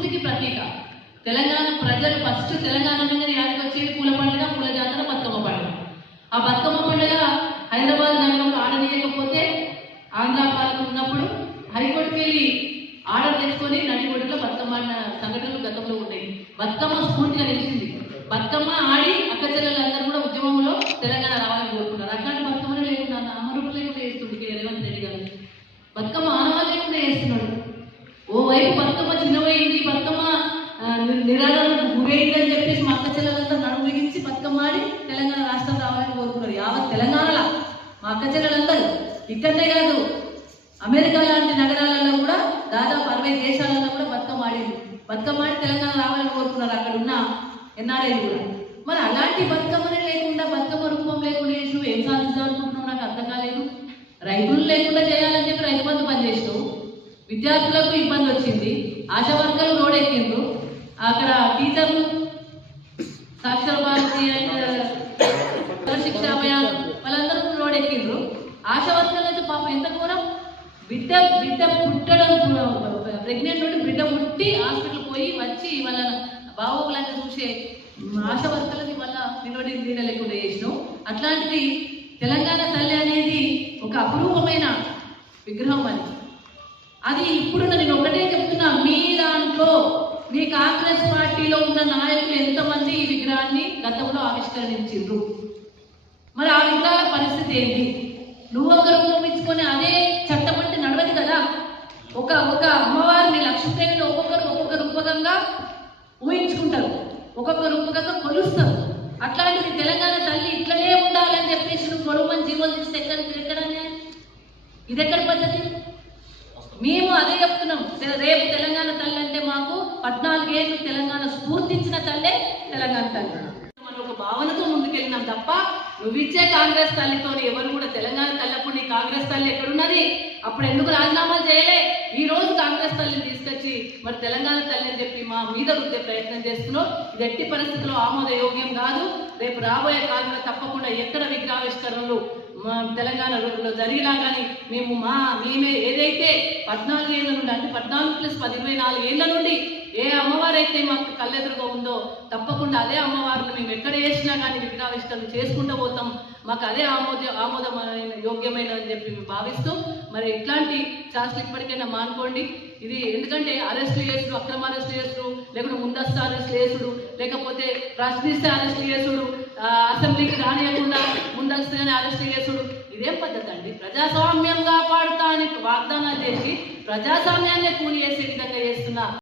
సంస్కృతికి ప్రతీక. తెలంగాణ ప్రజలు ఫస్ట్ తెలంగాణ నుండి యాదకి వచ్చేది పూల పండుగ పూల జాతర బతుకమ్మ పండుగ. ఆ బతుకమ్మ పండుగ హైదరాబాద్ నగరంలో ఆడనీయకపోతే ఆంధ్ర పాలకు ఉన్నప్పుడు హైకోర్టుకి వెళ్ళి ఆర్డర్ తెచ్చుకొని నడిగొడ్డులో బతుకమ్మ సంఘటనలు గతంలో ఉన్నాయి. బతుకమ్మ స్ఫూర్తిగా నిలిచింది. బతుకమ్మ ఆడి అక్క చెల్లెలందరూ కూడా ఉద్యమంలో తెలంగాణ రావాలని కోరుకున్నారు. అట్లాంటి బతుకమ్మనే లేకుండా అమరుపు లేకుండా వేస్తుంది రేవంత్ రెడ్డి గారు. బతుకమ్మ ఆనవాళ్ళే లేకుండా చేస్తున్నాడు ఓవైపు బతుకమ్మ చిన్నవైంది బతుకమ్మ ఆ, ని- నిరాదరణకు గురైంది అని చెప్పేసి మా అక్క చెల్లెలంతా నడుము బిగించి బతుకమ్మ ఆడి తెలంగాణ రాష్ట్రం రావాలని కోరుకున్నారు యావత్ తెలంగాణలో మా అక్క చెల్లెలందరూ ఇక్కడనే కాదు అమెరికా లాంటి నగరాలలో కూడా దాదాపు అరవై దేశాలలో కూడా బతుకమ్మ ఆడింది బతుకమ్మ ఆడి తెలంగాణ రావాలని కోరుకున్నారు అక్కడ ఉన్న ఎన్ఆర్ఐలు కూడా. మరి అలాంటి బతుకమ్మనే లేకుండా బతుకమ్మ రూపం లేకుండా చేసి ఏం సాధించావు అనుకుంటున్నావు? నాకు అర్థం కాలేదు. రైతులు లేకుండా చేయాలని చెప్పి రైతు బంధు పనిచేస్తావు విద్యార్థులకు ఇబ్బంది వచ్చింది. ఆశా వర్గాలు రోడ్ ఎక్కిండ్రు అక్కడ టీచర్లు సాక్షర భారతి అండ్ వాళ్ళందరూ రోడ్ ఎక్కిండ్రు ఆశా వర్గాలు పాపం ఎంత ఘోరం? బిడ్డ బిడ్డ పుట్టడం ప్రెగ్నెంట్ నుండి బిడ్డ పుట్టి హాస్పిటల్ పోయి వచ్చి వాళ్ళ బాగోగులంతా చూసే ఆశ వర్కర్లది వల్ల నిలబడి నీడ లేకుండా అట్లాంటిది తెలంగాణ తల్లి అనేది ఒక అపురూపమైన విగ్రహం అని అది ఇప్పుడు నేను ఒకటే చెప్తున్నా మీ దాంట్లో మీ కాంగ్రెస్ పార్టీలో ఉన్న నాయకులు ఎంతమంది ఈ విగ్రహాన్ని గతంలో ఆవిష్కరించారు మరి ఆ విగ్రహాల పరిస్థితి ఏంటి? నువ్వు ఒక రూపం ఇచ్చుకొని అదే చట్టపట్టి నడవదు కదా? ఒక ఒక అమ్మవారిని లక్ష్మీదేవిని ఒక్కొక్కరు ఒక్కొక్క రూపకంగా ఊహించుకుంటారు. ఒక్కొక్క రూపకంగా కొలుస్తారు. అట్లాంటిది తెలంగాణ తల్లి ఇట్లనే ఉండాలని చెప్పేసి నువ్వు కొలుమని జీవోలు తీస్తే ఎక్కడ ఎక్కడనే? ఇది ఎక్కడ పద్ధతి? మేము అదే చెప్తున్నాం. రేపు తెలంగాణ తల్లి అంటే మాకు పద్నాలుగేళ్ళు తెలంగాణ స్ఫూర్తించిన తల్లే తెలంగాణ తల్లి. మనం ఒక భావనతో ముందుకెళ్ళినాం తప్ప నువ్విచ్చే కాంగ్రెస్ తల్లితో ఎవరు కూడా తెలంగాణ తల్లప్పుడు నీ కాంగ్రెస్ తల్లి ఎక్కడున్నది? అప్పుడు ఎందుకు రాజీనామాలు చేయలే? ఈ రోజు కాంగ్రెస్ తల్లిని తీసుకొచ్చి మరి తెలంగాణ తల్లి అని చెప్పి మా మీద ఉండే ప్రయత్నం చేస్తున్నావు? ఇది ఎట్టి పరిస్థితుల్లో ఆమోదయోగ్యం కాదు. రేపు రాబోయే కాలంలో తప్పకుండా ఎక్కడ విగ్రహావిష్కరణలు తెలంగాణ తెలంగాణలో జరిగినా కానీ మేము మా మేమే ఏదైతే పద్నాలుగు ఏళ్ళ నుండి అంటే పద్నాలుగు ప్లస్ పది ఇరవై నాలుగు ఏళ్ళ నుండి ఏ అమ్మవారైతే మాకు కళ్ళెదురుగా ఉందో తప్పకుండా అదే అమ్మవారిని మేము ఎక్కడ వేసినా కానీ విగ్రహావిష్కరణ చేసుకుంటూ పోతాం. మాకు అదే ఆమోద ఆమోదమైన యోగ్యమైన అని చెప్పి మేము భావిస్తూ మరి ఇట్లాంటి శాస్త్రం ఇప్పటికైనా మానుకోండి. ఇది ఎందుకంటే అరెస్టులు చేసుడు అక్రమ అరెస్టులు చేసుడు లేకుంటే ముందస్తు అరెస్టులు చేసుడు లేకపోతే ప్రశ్నిస్తే అరెస్టులు చేసుడు అసెంబ్లీకి రానియకుండా ముందస్తుగానే అరెస్ట్ చేసుడు ఇదేం పద్ధతి అండి. ప్రజాస్వామ్యం కాపాడుతా అని వాగ్దానాలు చేసి ప్రజాస్వామ్యాన్ని కూలి చేసే విధంగా చేస్తున్నా